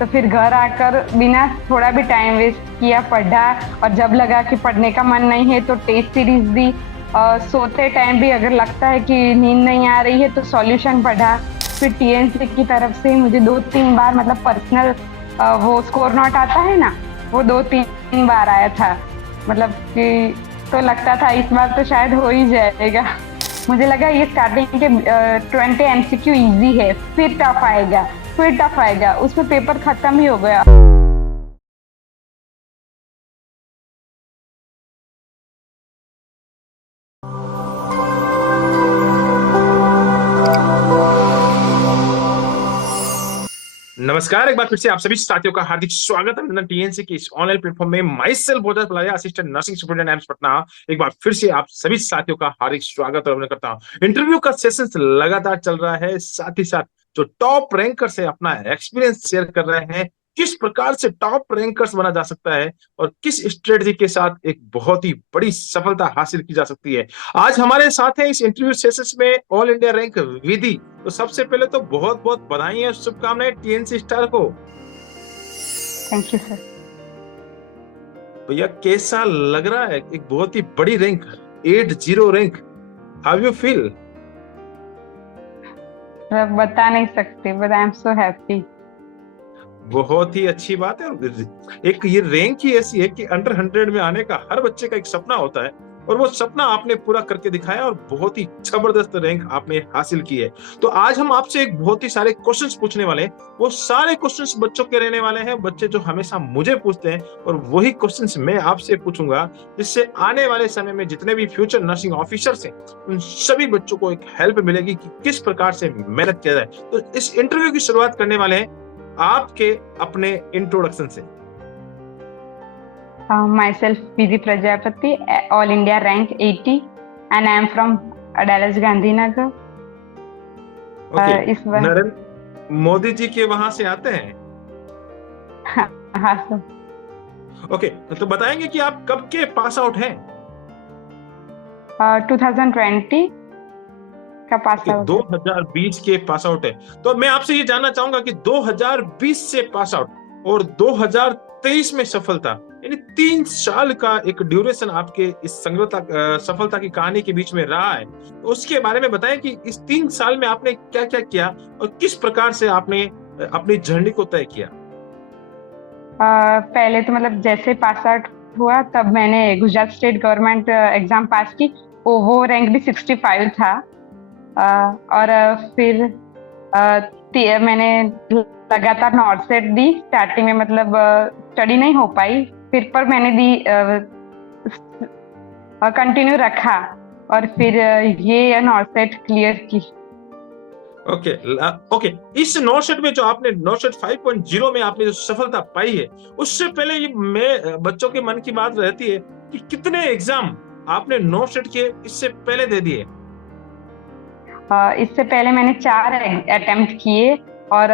तो फिर घर आकर बिना थोड़ा भी टाइम वेस्ट किया पढ़ा, और जब लगा कि पढ़ने का मन नहीं है तो टेस्ट सीरीज दी। सोते टाइम भी अगर लगता है कि नींद नहीं आ रही है तो सॉल्यूशन पढ़ा। फिर टीएनसी की तरफ से मुझे 2-3 बार मतलब पर्सनल वो स्कोर नोट आता है ना, वो 2-3 बार आया था। मतलब कि तो लगता था इस बार तो शायद हो ही जाएगा। मुझे लगा ये स्टार्टिंग के 20 MCQ इजी है, फिर टफ आएगा, फिर टफ आएगा, उसमें पेपर खत्म ही हो गया। नमस्कार, एक बार फिर से आप सभी साथियों का हार्दिक स्वागत है टीएनसी के इस ऑनलाइन प्लेटफॉर्म में। माई सेल्फ बोधर पलाया, assistant nursing student AIIMS Patna. एक बार फिर से आप सभी साथियों का हार्दिक स्वागत और करता हूं। इंटरव्यू का सेशन लगातार चल रहा है, साथ ही साथ जो टॉप रैंकर से अपना एक्सपीरियंस शेयर कर रहे हैं, किस प्रकार से टॉप रैंकर्स बना जा सकता है और किस स्ट्रेटजी के साथ एक बहुत ही बड़ी सफलता हासिल की जा सकती है। आज हमारे साथ है इस इंटरव्यू सेशन में ऑल इंडिया रैंक विधि। तो सबसे पहले तो बहुत बहुत बधाई और शुभकामनाएं टीएनसी स्टार को। Thank you sir. भैया कैसा लग रहा है, एक बहुत ही बड़ी rank, 80 rank, how you feel? मतलब बता नहीं सकते, but I am so happy. बहुत ही अच्छी बात है। एक ये रैंक ही ऐसी है कि अंडर 100 में आने का हर बच्चे का एक सपना होता है, और वो सपना आपने पूरा करके दिखाया और बहुत ही जबरदस्त रैंक आपने हासिल की है। तो आज हम आपसे एक बहुत ही सारे क्वेश्चंस पूछने वाले हैं। वो सारे क्वेश्चंस बच्चों के रहने वाले हैं, बच्चे जो हमेशा मुझे पूछते हैं, और वही क्वेश्चंस मैं आपसे पूछूंगा, जिससे आने वाले समय में जितने भी फ्यूचर नर्सिंग ऑफिसर्स हैं उन सभी बच्चों को एक हेल्प मिलेगी कि किस प्रकार से मेहनत किया जाए। तो इस इंटरव्यू की शुरुआत करने वाले हैं आपके अपने इंट्रोडक्शन से। My self Vidhi Prajapati, all India rank 80, and I am from Adalaj Gandhinagar. Okay, इस बार नरेंद्र मोदी जी के वहां से आते हैं? हाँ, हाँ सर। ओके, तो बताएंगे कि आप कब के पास आउट हैं? 2020 का पास ओके, आउट है। 2020 के पास आउट है। तो मैं आपसे ये जानना चाहूंगा कि 2020 से पास आउट और 2023 में सफलता, यानी 3 साल का एक ड्यूरेशन आपके इस सफलता की कहानी के बीच में रहा है। तो उसके बारे में बताएं कि इस 3 साल में आपने क्या क्या किया और किस प्रकार से आपने अपनी जर्नी को तय किया। पहले तो मतलब जैसे पास आउट हुआ तब मैंने गुजरात स्टेट गवर्नमेंट एग्जाम पास की। वो रैंक भी 65 था। और फिर मैंने लगातार नॉर्थ सेट दी। स्टार्टिंग में मतलब स्टडी नहीं हो पाई, फिर पर मैंने दी, कंटिन्यू रखा, और फिर ये नॉर्थ सेट क्लियर की। ओके, ओके, इस नॉट सेट में जो आपने नॉट सेट 5.0 में आपने जो सफलता पाई है, उससे पहले ये मैं बच्चों के मन की बात रहती है कि कितने एग्जाम आपने नॉट सेट के इससे पहले दे दिए? इससे पहले मैंने 4 अटेम्प्ट किए, और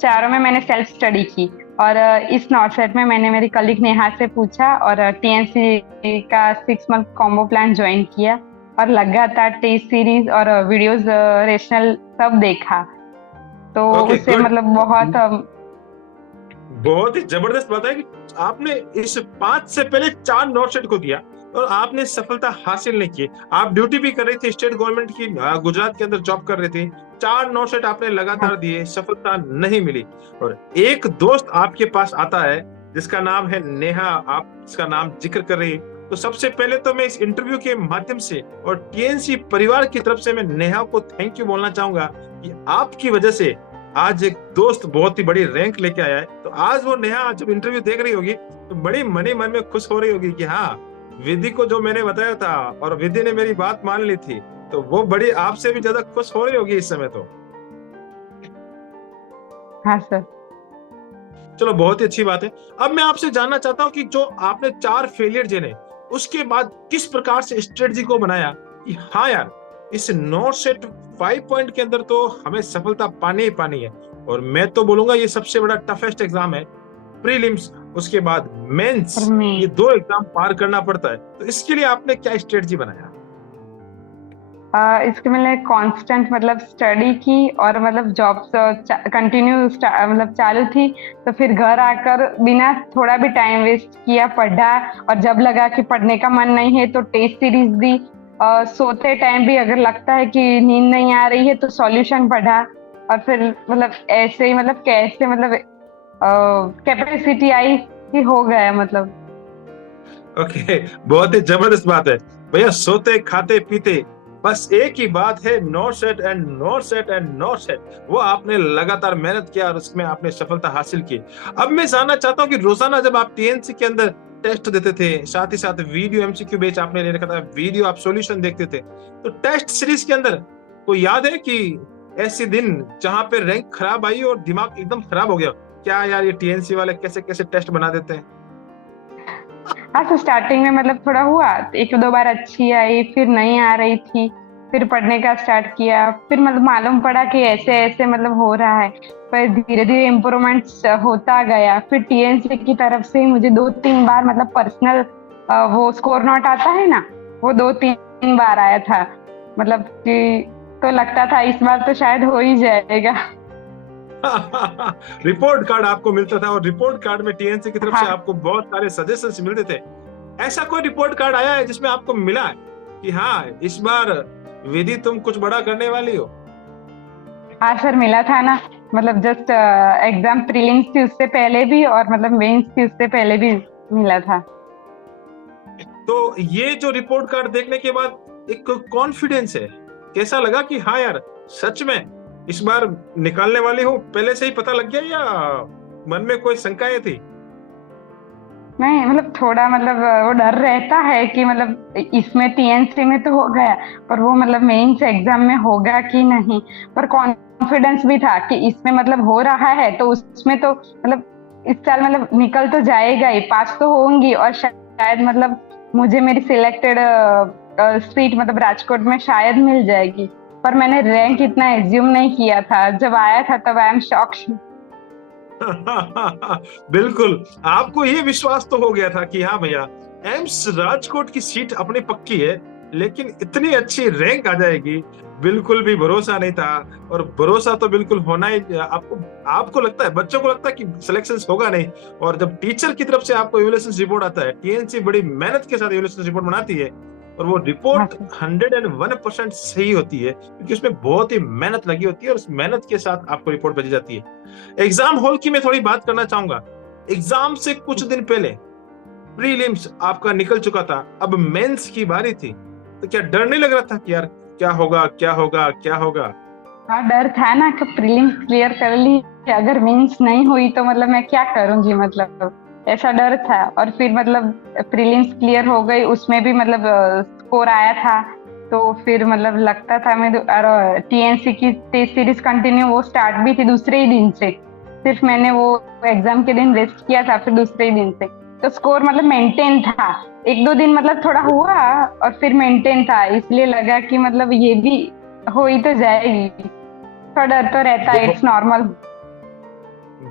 चारों में मैंने सेल्फ स्टडी की। और इस नॉट सेट में मैंने मेरी कलीग नेहा से पूछा और टीएनसी का 6 मंथ कॉम्बो प्लान ज्वाइन किया, और लगातार टेस्ट सीरीज और वीडियोस रेशनल सब देखा। तो ओके, उससे गुड। मतलब बहुत बहुत ही जबरदस्त बात है कि आपने इस 5 से पहले 4 नॉट सेट को दिया और आपने सफलता हासिल नहीं की। आप ड्यूटी भी कर रहे थे स्टेट गवर्नमेंट की, गुजरात के अंदर जॉब कर रहे थे। 4 नॉट सेट आपने हाँ, लगातार दिए, सफलता नहीं मिली। और एक दोस्त आपके पास आता है जिसका नाम है नेहा, आप इसका नाम जिक्र कर रही हैं। तो सबसे पहले तो मैं इस इंटरव्यू के माध्यम से और टीएनसी परिवार की तरफ से मैं नेहा को थैंक यू बोलना चाहूंगा कि आपकी वजह से आज एक दोस्त बहुत ही बड़ी रैंक लेके आया है। तो आज वो नेहा जब इंटरव्यू देख रही होगी तो बड़ी मनी मन में खुश हो रही होगी कि हाँ, विधि को जो मैंने बताया था और विधि ने मेरी बात मान ली थी। तो वो बड़ी आपसे भी ज्यादा खुश हो रही होगी इस समय। तो हाँ सर। चलो, बहुत ही अच्छी बात है। अब मैं आपसे जानना चाहता हूँ कि जो आपने 4 फेलियर झेले, उसके बाद किस प्रकार से स्ट्रेटजी को बनाया कि हाँ यार, इस नॉट सेट 5 पॉइंट के अंदर तो हमें सफलता पानी ही पानी है। और मैं तो बोलूंगा ये सबसे बड़ा टफेस्ट एग्जाम है, प्रीलिम्स, उसके बाद मेंस, और मैं ये 2 एग्जाम पार करना पड़ता है। तो इसके लिए आपने क्या स्ट्रेटजी बनाया? इसके मैंने कांस्टेंट मतलब स्टडी की और मतलब जॉब कंटिन्यू मतलब चालू थी। तो फिर घर आकर बिना थोड़ा भी टाइम वेस्ट किया पढ़ा। और जब लगा कि पढ़ने का मन नहीं है तो टेस्ट सीरीज दी। सोते टाइम भी अगर लगता है कि नींद नहीं आ रही है तो सॉल्यूशन पढ़ा। और फिर मतलब ऐसे ही मतलब कैसे मतलब कैपेसिटी आई कि हो गया मतलब। ओके, बहुत ही जबरदस्त बात है भैया। सोते खाते पीते बस एक ही बात है, no set and no set and no set. वो आपने लगातार मेहनत किया और उसमें आपने सफलता हासिल की। अब मैं जानना चाहता हूँ कि रोजाना जब आप टीएनसी के अंदर टेस्ट देते थे, साथ ही साथ वीडियो एमसीक्यू बेच आपने ले रखा था, वीडियो आप सॉल्यूशन देखते थे, तो टेस्ट सीरीज के अंदर कोई याद है कि ऐसे दिन जहां पे रैंक खराब आई और दिमाग एकदम खराब हो गया, क्या यार ये टीएनसी वाले कैसे कैसे टेस्ट बना देते हैं? हाँ, तो स्टार्टिंग में मतलब थोड़ा हुआ, एक दो बार अच्छी आई फिर नहीं आ रही थी। फिर पढ़ने का स्टार्ट किया, फिर मतलब मालूम पड़ा कि ऐसे ऐसे मतलब हो रहा है। पर धीरे धीरे इम्प्रूवमेंट्स होता गया। फिर टीएनसी की तरफ से ही मुझे दो तीन बार मतलब पर्सनल वो स्कोर नोट आता है ना, वो दो तीन बार आया था। मतलब कि तो लगता था इस बार तो शायद हो ही जाएगा। रिपोर्ट कार्ड आपको मिलता था और रिपोर्ट कार्ड में टीएनसी की तरफ से हाँ। आपको बहुत सारे सजेशंस मिलते थे। ऐसा कोई रिपोर्ट कार्ड आया है जिसमें आपको मिला है कि हाँ इस बार विधि तुम कुछ बड़ा करने वाली हो? हाँ सर, मिला था ना। मतलब जस्ट एग्जाम प्रीलिम्स थी उससे पहले भी और मतलब मेंस थी उससे पहले भी मिला था। तो ये जो रिपोर्ट कार्ड देखने के बाद एक कॉन्फिडेंस है, कैसा लगा कि हाँ यार सच में इस बार निकालने वाली हूँ, पहले से ही पता लग गया या मन में कोई शंकाएं थी? नहीं मतलब थोड़ा मतलब वो डर रहता है कि मतलब इसमें टीएनसी में तो हो गया, पर वो मतलब मेंस एग्जाम में होगा कि नहीं। पर कॉन्फिडेंस भी था कि इसमें मतलब हो रहा है तो उसमें तो मतलब इस साल मतलब निकल तो जाएगा ही, पास तो होंगी। और शायद मतलब मुझे मेरी सिलेक्टेड सीट मतलब राजकोट में शायद मिल जाएगी। पर मैंने रैंक इतना एज्यूम नहीं किया था, जब आया था तब आई एम शॉक। बिल्कुल, आपको ये विश्वास तो हो गया था कि हाँ भैया एम्स राजकोट की सीट अपनी पक्की है, लेकिन इतनी अच्छी रैंक आ जाएगी बिल्कुल भी भरोसा नहीं था। और भरोसा तो बिल्कुल होना ही, आपको आपको लगता है, बच्चों को लगता है कि सिलेक्शन होगा नहीं, और जब टीचर की तरफ से आपको इवैल्यूएशन रिपोर्ट आता है, टीएनसी बड़ी मेहनत के साथ इवैल्यूएशन रिपोर्ट बनाती है और वो हाँ रिपोर्ट सर। 101% सही होती है, क्योंकि उसमें बहुत ही मेहनत लगी होती है और उस मेहनत के साथ आपको रिपोर्ट भेजी जाती है। एग्जाम हॉल की मैं थोड़ी बात करना चाहूंगा। एग्जाम से कुछ दिन पहले प्रीलिम्स आपका निकल चुका था, अब मेंस की बारी थी, तो क्या डर नहीं लग रहा था कि यार क्या होगा क्या होगा क्या होगा? हाँ, डर था ना कि प्रीलिम्स क्लियर कर ली, अगर मेंस नहीं हुई तो मतलब मैं क्या करूंगी, मतलब ऐसा डर था। और फिर मतलब प्रीलिम्स क्लियर हो गई, उसमें भी मतलब स्कोर आया था। तो फिर मतलब लगता था मैं टीएनसी की टेस्ट सीरीज कंटिन्यू वो स्टार्ट भी थी दूसरे ही दिन से। सिर्फ मैंने वो एग्जाम के दिन रेस्ट किया था, फिर दूसरे ही दिन से तो स्कोर मतलब मेंटेन था। एक दो दिन मतलब थोड़ा हुआ और फिर मेंटेन था, इसलिए लगा कि मतलब ये भी हो ही तो जाएगी। थोड़ा डर तो रहता है, बहुत इट्स नॉर्मल।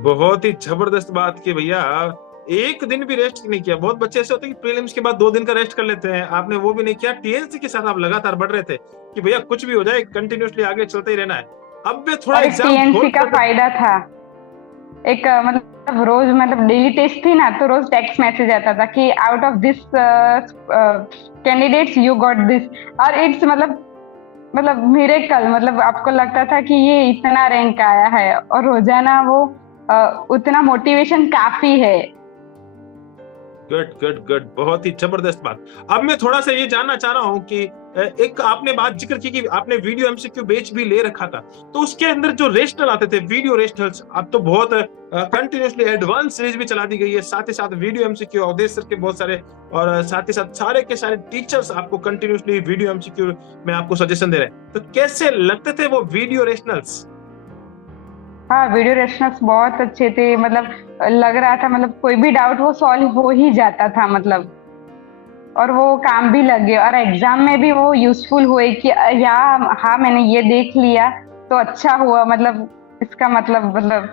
बहुत ही जबरदस्त बात की भैया, एक दिन भी रेस्ट नहीं किया। बहुत बच्चे ऐसे होते हैं कि प्रीलिम्स के बाद 2 दिन का रेस्ट कर लेते हैं, आपने वो भी नहीं किया। टीएनसी के साथ आप लगातार बढ़ रहे थे कि भैया कुछ भी हो जाए कंटिन्यूअसली आगे चलते ही रहना है। अब मैं थोड़ा और एक एग्जाम टीएनसी होल्ड का कर। फायदा था, एक मतलब रोज मतलब डेली टेस्ट थी ना, तो रोज टेक्स्ट मैसेज आता था कि out of this candidates you got this. और इट्स मतलब मिरेकल, मतलब आपको लगता था कि ये इतना रैंक आया है, और रोजाना वो उतना मोटिवेशन काफी है। गुड गुड गुड, बहुत ही जबरदस्त बात। अब मैं थोड़ा सा ये जानना चाह रहा हूँ कि एक आपने बात जिक्र की कि आपने वीडियो एमसीक्यू बेच भी ले रखा था, तो उसके अंदर जो रेस्टल आते थे, वीडियो रेस्टल्स, अब तो बहुत कंटिन्यूसली एडवांस सीरीज भी चला दी गई है, साथ ही साथ वीडियो एमसीक्यू अवधेश सर के बहुत सारे, और साथ ही साथ सारे के सारे टीचर्स आपको कंटिन्यूसली वीडियो एमसीक्यू में आपको सजेशन दे रहे हैं, तो कैसे लगते थे वो वीडियो रेस्टल्स? हाँ, वीडियो रेफरेंस बहुत अच्छे थे। मतलब लग रहा था मतलब कोई भी डाउट वो सॉल्व हो ही जाता था मतलब। और वो काम भी लगे और एग्जाम में भी वो यूजफुल हुए कि या हाँ मैंने ये देख लिया तो अच्छा हुआ, मतलब इसका मतलब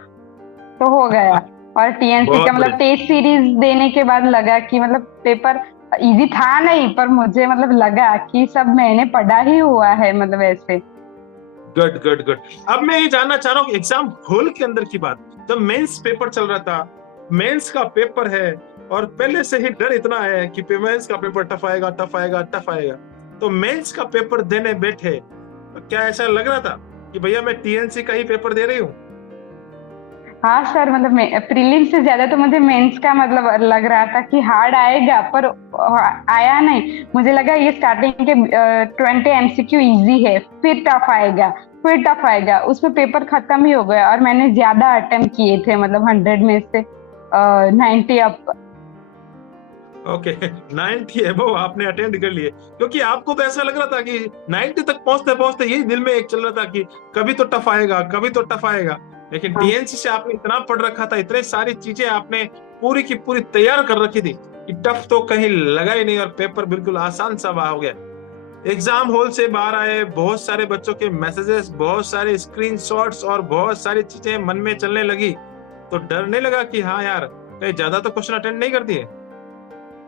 तो हो गया। और टीएनसी का बहुत मतलब बढ़िया। टेस्ट सीरीज देने के बाद लगा कि मतलब पेपर इजी था नहीं, पर मुझे मतलब लगा कि सब मैंने पढ़ा ही हुआ है, मतलब ऐसे। Good good good. अब मैं ये जानना चाह रहा हूँ एग्जाम हॉल के अंदर की बात। जब मेंस पेपर चल रहा था, मेंस का पेपर है और पहले से ही डर इतना है कि मेंस का पेपर टफ आएगा, टफ आएगा, टफ आएगा। तो मेंस का पेपर देने बैठे तो क्या ऐसा लग रहा था कि भैया मैं टीएनसी का ही पेपर दे रही हूँ? हाँ सर, मतलब प्रीलिम से ज्यादा तो मुझे मेंस का मतलब लग रहा था कि हार्ड आएगा, पर आया नहीं। मुझे लगा ये स्टार्टिंग के 20 एमसीक्यू इजी है, फिर टफ आएगा, फिर टफ आएगा, उसमें पेपर खत्म ही हो गया। और मैंने ज्यादा अटेम्प्ट किए थे, मतलब 100 में से 90 अप। ओके 90 एबव आपने अटेंड कर लिए, क्योंकि आपको तो ऐसा लग रहा था कि 90 तक पहुंचते पहुंचते यही दिल में एक चल रहा था कि कभी तो टफ आएगा, कभी तो टफ आएगा। लेकिन हाँ टीएनसी से आपने इतना पढ़ रखा था, इतने सारी चीजें आपने पूरी की पूरी तैयार कर रखी थी कि टफ तो कहीं लगा ही नहीं और पेपर बिल्कुल आसान सा हो गया। एग्जाम हॉल से बाहर आए, बहुत सारे बच्चों के मैसेजेस, बहुत सारे स्क्रीनशॉट्स और बहुत सारी चीजें मन में चलने लगी। तो डर नहीं लगा कि हाँ यार कहीं ज्यादा तो क्वेश्चन अटेंड नहीं कर दिए?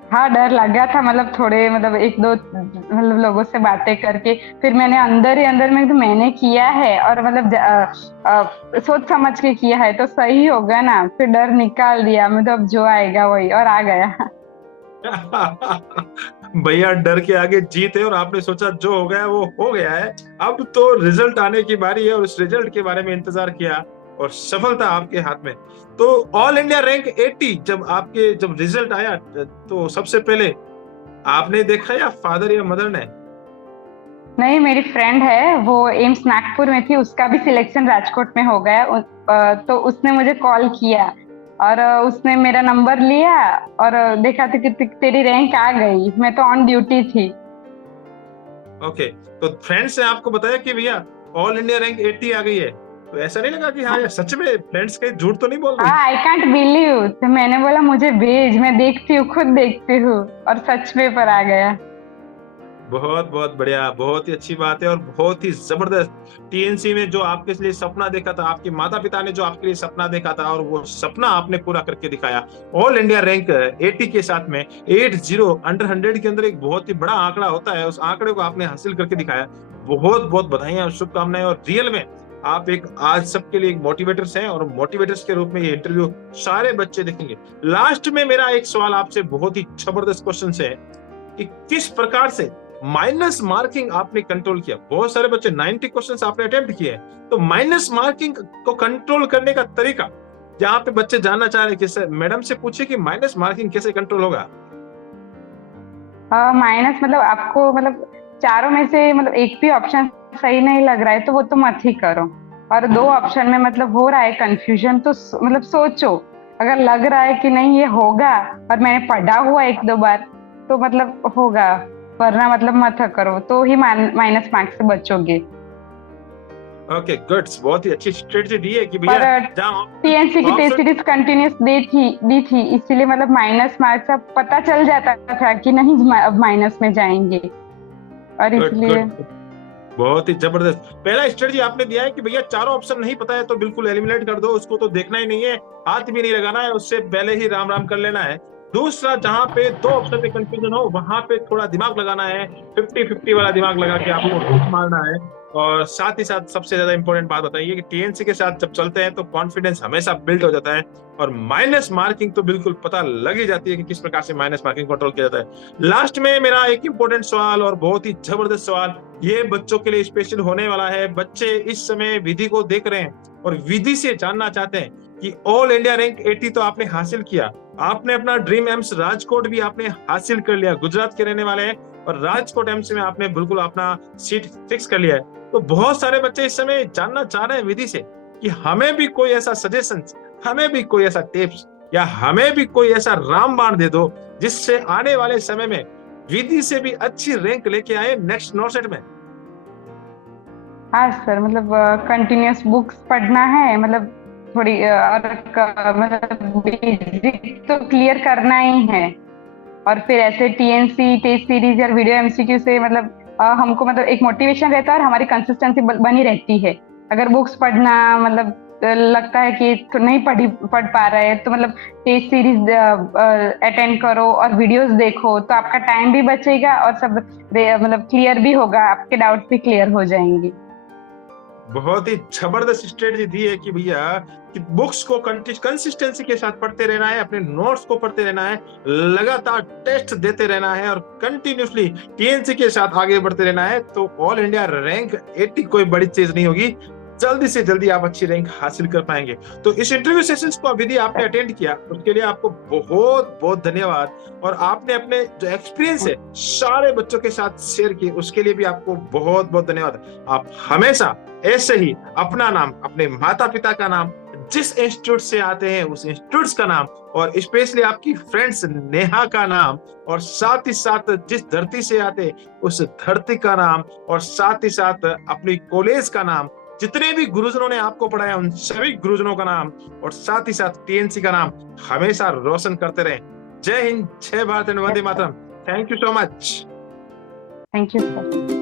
हाँ, डर लगा था, मतलब थोड़े, मतलब एक दो मतलब लोगों से बातें करके फिर मैंने अंदर ही अंदर में तो मैंने किया है, और मतलब सोच समझ के किया है तो सही होगा ना, फिर डर निकाल दिया, मतलब जो आएगा वही, और आ गया। भैया डर के आगे जीत है और आपने सोचा जो हो गया वो हो गया है। अब तो रिजल्ट आने की बारी है और उस रिजल्ट के बारे में इंतजार किया और सफलता आपके हाथ में। तो ऑल इंडिया रैंक 80 जब रिजल्ट आया तो सबसे पहले आपने देखा या फादर या मदर ने? नहीं, मेरी फ्रेंड है, वो एम्स नागपुर में थी, उसका भी सिलेक्शन राजकोट में हो गया। तो उसने मुझे कॉल किया, और उसने मेरा नंबर लिया, और देखा था कि तेरी रैंक आ गई। मैं तो ऑन ड्यूटी थी। ओके, तो फ्रेंड्स ने आपको बताया कि भैया ऑल इंडिया रैंक 80 आ गई है, तो ऐसा नहीं लगा कि हाँ यार सच में फ्रेंड्स कहीं झूठ तो नहीं बोल हाँ, रही? I can't believe. तो मैंने बोला मुझे भेज, मैं देखती हूँ, खुद देखती हूँ, और सच में पर आ गया। बहुत बहुत बढ़िया, बहुत ही अच्छी बात है और बहुत ही जबरदस्त। टीएनसी में जो आपके लिए सपना देखा था, आपके माता पिता ने जो आपके लिए सपना देखा था और वो सपना आपने पूरा करके दिखाया। ऑल इंडिया रैंक 80 के साथ में 80 अंडर 100 के अंदर एक बहुत ही बड़ा आंकड़ा होता है, उस आंकड़े को आपने हासिल करके दिखाया। बहुत बहुत बधाइयां और शुभकामनाएं। और रियल में आप एक आज सबके लिए एक मोटिवेटर्स हैं और मोटिवेटर्स के रूप में ये इंटरव्यू सारे बच्चे देखेंगे। लास्ट में मेरा एक सवाल आपसे, बहुत ही जबरदस्त क्वेश्चन है कि किस प्रकार से माइनस मार्किंग आपने कंट्रोल किया। बहुत सारे बच्चे 90 क्वेश्चंस आपने अटेम्प्ट किए हैं, तो माइनस मार्किंग को कंट्रोल करने का तरीका, जहां पे बच्चे जानना चाह रहे हैं कि सर मैडम से पूछे कि माइनस मार्किंग कैसे कंट्रोल होगा। माइनस मतलब आपको, मतलब चारों में से मतलब एक भी ऑप्शन सही नहीं लग रहा है तो वो तो मत ही करो। और दो ऑप्शन में मतलब हो रहा है कंफ्यूजन, तो मतलब सोचो, अगर लग रहा है कि नहीं ये होगा और मैंने पढ़ा हुआ एक दो बार, तो मतलब होगा, वरना मतलब मत करो, तो ही माइनस मार्क्स से बचोगे। ओके गुड, बहुत ही अच्छी स्ट्रेटजी दी है कि भैया पर जहां टीएनसी की टेस्ट ऑप्शन। सीरीज कंटिन्यूस दी थी, इसीलिए मतलब माइनस मार्क्स अब पता चल जाता था कि नहीं अब माइनस में जाएंगे, और गुड इसलिए। गुड, बहुत ही जबरदस्त। पहला स्ट्रेटजी आपने दिया है कि भैया चारों ऑप्शन नहीं पता है तो बिल्कुल एलिमिनेट कर दो, उसको तो देखना ही नहीं है, हाथ भी नहीं लगाना है, उससे पहले ही राम राम कर लेना है। दूसरा, जहां पे दो ऑप्शन में कंफ्यूजन हो वहां पे थोड़ा दिमाग लगाना है, 50-50 वाला दिमाग लगा के आपको टिक मारना है। और साथ ही साथ सबसे ज्यादा इंपॉर्टेंट बात बताइए कि टीएनसी के साथ जब चलते हैं तो कॉन्फिडेंस हमेशा बिल्ड हो जाता है और माइनस मार्किंग तो बिल्कुल पता लग ही जाती है कि किस प्रकार से माइनस मार्किंग कंट्रोल किया जाता है। लास्ट में मेरा एक इंपॉर्टेंट सवाल और बहुत ही जबरदस्त सवाल, ये बच्चों के लिए स्पेशल होने वाला है। बच्चे इस समय विधि को देख रहे हैं और विधि से जानना चाहते हैं कि ऑल इंडिया रैंक 80 तो आपने हासिल किया, आपने अपना ड्रीम एम्स राजकोट भी आपने हासिल कर लिया, गुजरात के रहने वाले हैं और राजकोट एम्स में आपने बिल्कुल अपना सीट फिक्स कर लिया है। तो बहुत सारे बच्चे इस समय जानना चाह रहे हैं विधि से कि हमें भी कोई ऐसा सजेशन, हमें भी कोई ऐसा टिप्स या हमें भी कोई ऐसा रामबाण दे दो जिससे आने वाले समय में विधि से भी अच्छी रैंक लेके आए नेक्स्ट नॉर्सेट में। हाँ सर, मतलब कंटिन्यूस बुक्स पढ़ना है, मतलब थोड़ी और मतलब बेसिक तो क्लियर करना ही है। और फिर ऐसे टीएनसी टेस्ट सीरीज या वीडियो एमसीक्यू से मतलब हमको मतलब एक मोटिवेशन रहता है और हमारी कंसिस्टेंसी बनी रहती है। अगर बुक्स पढ़ना मतलब लगता है कि तो नहीं पढ़ पा रहे हैं, तो मतलब टेस्ट सीरीज अटेंड करो और वीडियोस देखो, तो आपका टाइम भी बचेगा और सब मतलब क्लियर भी होगा, आपके डाउट भी क्लियर हो जाएंगे। बहुत ही जबरदस्त स्ट्रेटजी दी है कि भैया कि बुक्स को कंसिस्टेंसी के साथ पढ़ते रहना है, अपने नोट्स को पढ़ते रहना है, लगातार टेस्ट देते रहना है और कंटिन्यूसली टीएनसी के साथ आगे बढ़ते रहना है। तो ऑल इंडिया रैंक 80 कोई बड़ी चीज नहीं होगी, जल्दी से जल्दी आप अच्छी रैंक हासिल कर पाएंगे। तो इस इंटरव्यू सेशंस को विधि आपने अटेंड किया, उसके लिए आपको बहुत बहुत धन्यवाद। और आपने अपने जो एक्सपीरियंस है सारे बच्चों के साथ शेयर किए, उसके लिए भी आपको बहुत बहुत धन्यवाद। आप हमेशा ऐसे ही अपना नाम, अपने माता पिता का नाम, जिस इंस्टीट्यूट से आते हैं उस इंस्टीट्यूट का नाम, और स्पेशली आपकी फ्रेंड्स नेहा का नाम, और साथ ही साथ जिस धरती से आते उस धरती का नाम, और साथ ही साथ अपनी कॉलेज का नाम, जितने भी गुरुजनों ने आपको पढ़ाया उन सभी गुरुजनों का नाम, और साथ ही साथ टीएनसी का नाम हमेशा रोशन करते रहे। जय हिंद, जय भारत, वंदे मातरम। Thank you so much. Thank you sir.